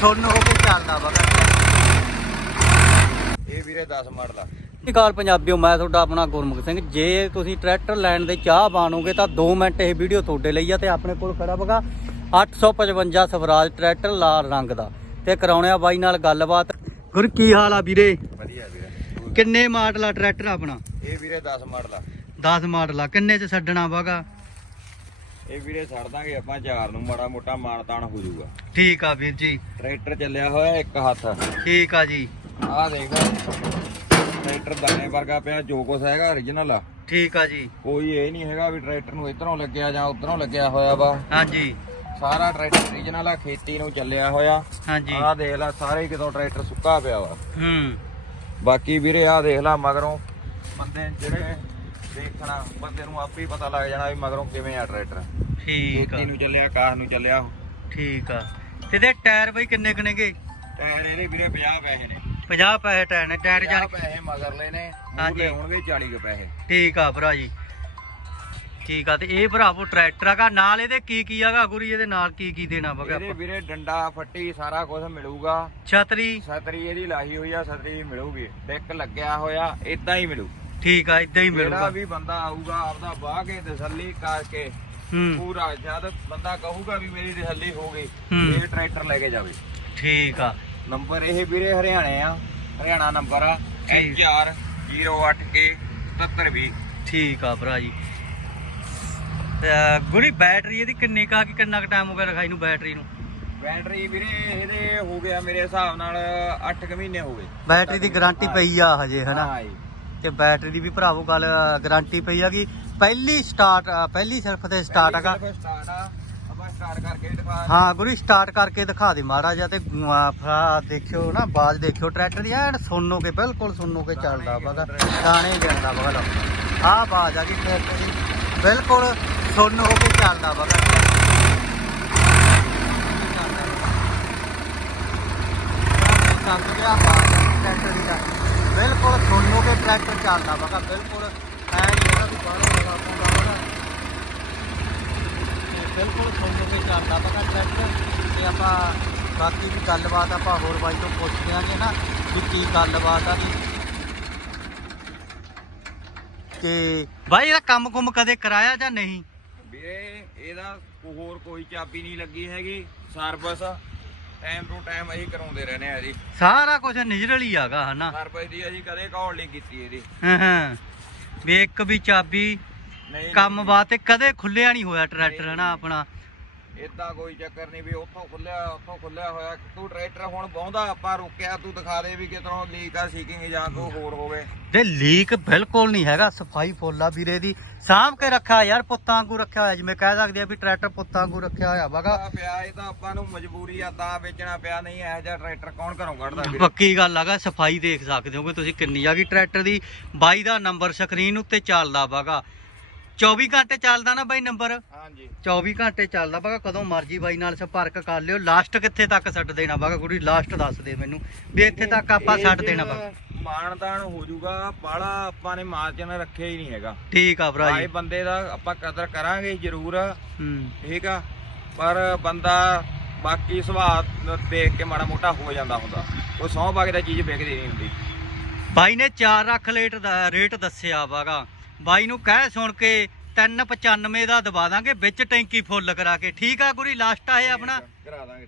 ਸੁੰਨ ਹੋ ਕੇ ਚੱਲਦਾ ਵਾ ਇਹ ਵੀਰੇ 10 ਮਾਡਲ ਆ। ਕਾਲ ਪੰਜਾਬੀਓ ਮੈਂ ਤੁਹਾਡਾ ਆਪਣਾ ਗੁਰਮੁਖ ਸਿੰਘ। ਜੇ ਤੁਸੀਂ ਟਰੈਕਟਰ ਲੈਣ ਦੇ ਚਾਹ ਬਾਣੋਗੇ ਤਾਂ 2 ਮਿੰਟ ਇਹ ਵੀਡੀਓ ਤੁਹਾਡੇ ਲਈ ਆ ਤੇ ਆਪਣੇ ਕੋਲ ਖੜਾ ਬਗਾ 855 ਸਵਰਾਜ ਟਰੈਕਟਰ ਲਾਲ ਰੰਗ ਦਾ। ਤੇ ਕਰਾਉਣਿਆ ਬਾਈ ਨਾਲ ਗੱਲਬਾਤ। ਗੁਰ ਕੀ ਹਾਲ ਆ ਵੀਰੇ? ਵਧੀਆ ਵੀਰੇ। ਕਿੰਨੇ ਮਾਡਲ ਆ ਟਰੈਕਟਰ ਆਪਣਾ? ਇਹ ਵੀਰੇ 10 ਮਾਡਲ ਆ। 10 ਮਾਡਲ ਆ। ਕਿੰਨੇ ਚ ਛੱਡਣਾ ਵਾਗਾ? ਇਹ ਵੀਰੇ ਛੱਡ ਦਾਂਗੇ ਆਪਾਂ ਚਾਰ ਨੂੰ ਮਾੜਾ ਮੋਟਾ ਮਾਣ ਤਾਣ ਹੋ ਜਾਊਗਾ। ਠੀਕ ਆ ਵੀਰ ਜੀ। ਟਰੈਕਟਰ ਚੱਲਿਆ ਹੋਇਆ ਇੱਕ ਹੱਥ। ਠੀਕ ਆ ਜੀ। ਆਹ ਦੇਖ ਟਰੈਕਟਰ ਦਾਣੇ ਵਰਗਾ ਪਿਆ ਜੋ ਕੁਛ ਹੈਗਾ origignal ਆ। ਠੀਕ ਆ ਜੀ। ਕੋਈ ਇਹ ਨਹੀਂ ਹੈਗਾ ਵੀ ਟਰੈਕਟਰ ਨੂੰ ਇਧਰੋਂ ਲੱਗਿਆ ਜਾਂ ਉਧਰੋਂ ਲੱਗਿਆ ਹੋਇਆ ਵਾ। ਹਾਂਜੀ। ਸਾਰਾ ਟਰੈਕਟਰ origignal ਆ ਖੇਤੀ ਨੂੰ ਚੱਲਿਆ ਹੋਇਆ। ਹਾਂਜੀ। ਆਹ ਦੇਖ ਲੈ ਸਾਰੇ ਕਿਤੋਂ ਟਰੈਕਟਰ ਸੁੱਕਾ ਪਿਆ ਵਾ। ਹੂੰ। ਬਾਕੀ ਵੀਰੇ ਆਹ ਦੇਖ ਲੈ ਮਗਰੋਂ। ਬੰਦੇ ਜਿਹੜੇ ਦੇਖਣਾ ਬੰਦੇ ਨੂੰ ਆਪੇ ਹੀ ਪਤਾ ਲੱਗ ਜਾਣਾ ਵੀ ਮਗਰੋਂ ਕਿਵੇਂ ਆ ਟਰੈਕਟਰ। ਠੀਕ ਆ। ਖੇਤੀ ਨੂੰ ਚੱਲਿਆ ਕਾਰ ਨੂੰ ਚੱਲਿਆ ਠੀਕ ਆ। ਤੇ ਇਹਦੇ ਟਾਇਰ ਬਈ ਕਿੰਨੇ ਕਿੰਨੇਗੇ ਟਾਇਰ ਇਹਦੇ ਵੀਰੇ 50 ਪੈਸੇ ਨੇ। 50 ਪੈਸੇ ਟਾਇਰ ਨੇ ਟਾਇਰ 50 ਜਾਨ ਪੈਸੇ ਮਗਰਲੇ ਨੇ ਹਾਂਜੀ। ਮੂਹਰੇ ਹੋਣਗੇ 40 ਕੁ ਪੈਸੇ। ਠੀਕ ਆ ਭਰਾ ਜੀ। ਠੀਕ ਆ ਤੇ ਇਹ ਭਰਾਵੋ ਟਰੈਕਟਰ ਹੈਗਾ ਨਾਲ ਇਹਦੇ ਕੀ ਕੀ ਹੈਗਾ ਗੁਰੀ? ਇਹਦੇ ਨਾਲ ਕੀ ਕੀ ਦੇਣਾ ਪਗਾ ਇਹਦੇ ਵੀਰੇ ਡੰਡਾ ਫੱਟੀ ਸਾਰਾ ਕੁਝ ਮਿਲੂਗਾ। ਛਤਰੀ? ਛਤਰੀ ਇਹਦੀ ਲਾਹੀ ਹੋਈ ਆ ਛਤਰੀ ਮਿਲੂਗੀ। ਡੈਕ ਲੱਗਿਆ ਹੋਇਆ ਇਦਾਂ ਹੀ ਮਿਲੂ। ਠੀਕ ਆ ਇਦਾਂ ਹੀ ਜਿਹੜਾ ਮਿਲੂਗਾ ਵੀ ਬੰਦਾ ਆਊਗਾ ਆਪਦਾ ਬਾਹ ਕੇ ਤਸੱਲੀ ਕਰਕੇ ਹੂੰ। ਪੂਰਾ ਜਦ ਬੰਦਾ ਕਹੂਗਾ ਵੀ ਮੇਰੀ ਤਸੱਲੀ ਹੋ ਗਈ ਹੂੰ। ਇਹ ਟਰੈਕਟਰ ਲੈ ਕੇ ਜਾਵੇ। ਠੀਕ ਆ। ਨੰਬਰ ਇਹ ਵੀਰੇ ਹਰਿਆਣੇ ਆ ਹਰਿਆਣਾ ਨੰਬਰ ਆ ਠੀਕ। HR 08A 7720 ਠੀਕ ਆ ਭਰਾ ਜੀ। ਗੁਰੀ ਬੈਟਰੀ ਇਹਦੀ ਕਿੰਨੀ ਕਾ ਕਿ ਕਿੰਨਾ ਕੁ ਟਾਈਮ ਹੋ ਗਿਆ ਰਖਾਈ ਨੂੰ ਬੈਟਰੀ ਨੂੰ? ਬੈਟਰੀ ਵੀਰੇ ਇਹਦੇ ਹੋ ਗਿਆ ਮੇਰੇ ਹਿਸਾਬ ਨਾਲ 8 ਕੁ ਮਹੀਨੇ ਹੋ ਗਏ। ਬੈਟਰੀ ਦੀ ਗਾਰੰਟੀ ਪਈ ਆ ਹਜੇ ਹਨਾ? ਹਾਂ ਜੀ। ਤੇ ਬੈਟਰੀ ਦੀ ਵੀ ਭਰਾਵੋ ਗੱਲ ਗਾਰੰਟੀ ਪਈ ਆ ਕਿ ਪਹਿਲੀ ਸਟਾਰਟ ਪਹਿਲੀ ਸਿਰਫ ਤੇ ਸਟਾਰਟ ਹੈਗਾ। ਆ ਹਾਂ ਗੁਰੀ ਸਟਾਰਟ ਕਰਕੇ ਦਿਖਾ ਦੇ ਜਿਹਾ ਤੇ ਦੇਖਿਓ ਨਾ ਬਾਜ ਦੇਖਿਓ ਟਰੈਕਟਰ ਦੀ ਐਨ ਸੁਣੋ ਕੇ ਬਿਲਕੁਲ ਸੁਣੋ ਕੇ ਚੱਲਦਾ ਵਗਾ ਦਾਣੇ ਜਾਂਦਾ ਵਗਾ ਲਓ ਆਹ ਬਾਜ ਆ ਗਈ ਟਰੈਕਟਰ ਦੀ। ਬਿਲਕੁਲ ਸੁਣ ਕੇ ਚੱਲਦਾ ਵਗਾ ਸਮਝ ਗਿਆ ਬਾਜ ਟਰੈਕਟਰ ਦਾ ਬਿਲਕੁਲ ਸੁਣ ਕੇ ਟਰੈਕਟਰ ਚੱਲਦਾ ਵਗਾ ਬਿਲਕੁਲ ਐ ਨਹੀਂ ਵੀ ਬਾਹਰੋਂ ਲਗਾ ਪਾਉਂਦਾ ਬਿਲਕੁਲ ਸੁਣ ਕੇ ਚੱਲਦਾ ਪਤਾ ਟਰੈਕਟਰ। ਤੇ ਆਪਾਂ ਬਾਕੀ ਦੀ ਗੱਲਬਾਤ ਆਪਾਂ ਹੋਰ ਬਾਈ ਤੋਂ ਪੁੱਛ ਦਿਆਂਗੇ ਨਾ ਵੀ ਕੀ ਗੱਲਬਾਤ ਆ ਜੀ। ਤੇ ਬਾਈ, ਇਹਦਾ ਕੰਮ ਕੁਮ ਕਦੇ ਕਰਾਇਆ ਜਾਂ ਨਹੀਂ? ਵੀਰੇ, ਇਹਦਾ ਹੋਰ ਕੋਈ ਚਾਬੀ ਨਹੀਂ ਲੱਗੀ ਹੈਗੀ ਸਰਵਿਸ ਟਾਈਮ ਟੂ ਟਾਈਮ ਅਸੀਂ ਕਰਾਉਂਦੇ ਰਹਿੰਦੇ ਆ ਜੀ। ਸਾਰਾ ਕੁਝ ਨਿਜਰਲ ਹੀ ਆਗਾ ਹਨਾ? ਸਰਵਿਸ ਦੀ ਅਸੀਂ ਕਦੇ ਕਾਲ ਨਹੀਂ ਕੀਤੀ ਇਹਦੀ। ਹਾਂ ਹਾਂ ਵੀ ਇੱਕ ਵੀ ਚਾਬੀ ਨਹੀਂ ਕੰਮ ਵਾਸਤੇ ਕਦੇ ਖੁੱਲਿਆ ਨਹੀਂ ਹੋਇਆ ਟਰੈਕਟਰ ਹਨਾ ਆਪਣਾ। ਇਦਾਂ ਕੋਈ ਚੱਕਰ ਨਹੀਂ ਵੀ ਉੱਥੋਂ ਖੁੱਲਿਆ ਉੱਥੋਂ ਖੁੱਲਿਆ ਹੋਇਆ। ਤੂੰ ਟਰੈਕਟਰ ਹੁਣ ਬਹੁੰਦਾ ਆਪਾਂ ਰੋਕਿਆ ਤੂੰ ਦਿਖਾ ਦੇ ਵੀ ਕਿਤੋਂ ਲੀਕ ਆ ਸੀਕਿੰਗ ਜਾਂ ਕੋਈ ਹੋਰ ਹੋਵੇ। ਤੇ ਲੀਕ ਬਿਲਕੁਲ ਨਹੀਂ ਹੈਗਾ ਸਫ਼ਾਈ ਫੁੱਲਾ ਵੀਰੇ ਦੀ। ਸਾਂਭ ਕੇ ਰੱਖਿਆ ਯਾਰ ਪੁੱਤਾਂ ਵਾਂਗੂ ਰੱਖਿਆ ਹੋਇਆ ਜਿਵੇਂ ਕਹਿ ਸਕਦੇ ਆ ਵੀ ਟਰੈਕਟਰ ਪੁੱਤਾਂ ਵਾਂਗੂ ਰੱਖਿਆ ਹੋਇਆ ਵਗਾ ਆ ਪਿਆ ਇਹ ਤਾਂ ਆਪਾਂ ਨੂੰ ਮਜਬੂਰੀ ਆ ਤਾਂ ਵੇਚਣਾ ਪਿਆ ਨਹੀਂ ਇਹੋ ਜਿਹਾ ਟਰੈਕਟਰ ਕੌਣ ਘਰੋਂ ਕੱਢਦਾ ਵੀਰੇ? ਪੱਕੀ ਗੱਲ ਹੈਗਾ ਸਫ਼ਾਈ ਦੇਖ ਸਕਦੇ ਹੋਗੇ ਤੁਸੀਂ ਕਿੰਨੀ ਆ ਗਈ ਟਰੈਕਟਰ ਦੀ। ਬਾਈ ਦਾ ਨੰਬਰ ਸਕਰੀਨ ਉੱਤੇ ਚੱਲਦਾ ਵਾਗਾ 24 ਘੰਟੇ ਚੱਲਦਾ ਨਾ ਬਾਈ ਨੰਬਰ? ਹਾਂਜੀ। 24 ਘੰਟੇ ਚੱਲਦਾ ਵਾਗਾ ਕਦੋਂ ਮਰਜ਼ੀ ਬਾਈ ਨਾਲ ਸੰਪਰਕ ਕਰ ਲਿਓ। ਲਾਸਟ ਕਿੱਥੇ ਤੱਕ ਛੱਡ ਦੇਣਾ ਵਾਗਾ ਕੁੜੀ? ਲਾਸਟ ਦੱਸ ਦੇ ਮੈਨੂੰ। ਵੀ ਇੱਥੇ ਤੱਕ ਆਪਾਂ ਛੱਡ ਦੇਣਾ ਵਾ ਮਾਨਦਾਨ ਹੋ ਜਾਊਗਾ। ਬਾਲਾ ਆਪਾਂ ਨੇ ਮਾਰਜਨ ਰੱਖਿਆ ਹੀ ਨਹੀਂ ਹੈਗਾ। ਠੀਕ ਆ ਭਰਾ ਆਏ ਜੀ ਬੰਦੇ ਦਾ ਆਪਾਂ ਕਦਰ ਕਰਾਂਗੇ ਜ਼ਰੂਰ। ਹੂੰ। ਠੀਕ ਆ। ਪਰ ਬੰਦਾ ਬਾਕੀ ਸੁਭਾਅ ਦੇਖ ਕੇ ਮਾੜਾ ਮੋਟਾ ਹੋ ਜਾਂਦਾ ਹੁੰਦਾ। ਉਹ ਸੌ ਬਾਗੇ ਦਾ ਚੀਜ਼ ਵਿਕਦੀ ਨਹੀਂ ਹੁੰਦੀ। ਬਾਈ ਨੇ 4 ਲੱਖ ਰੇਟ ਦਾ ਰੇਟ ਦੱਸਿਆ ਵਾਗਾ ਬਾਈ ਨੂੰ ਕਹਿ ਸੁਣ ਕੇ 395 ਦਾ ਦਬਾ ਦਾਂਗੇ, ਵਿੱਚ ਟੈਂਕੀ ਫੁੱਲ ਕਰਾ ਕੇ। ਠੀਕ ਆ ਗੁਰੀ ਲਾਸਟ ਆ ਇਹ ਆਪਣਾ। ਕਰਾ ਦਾਂਗੇ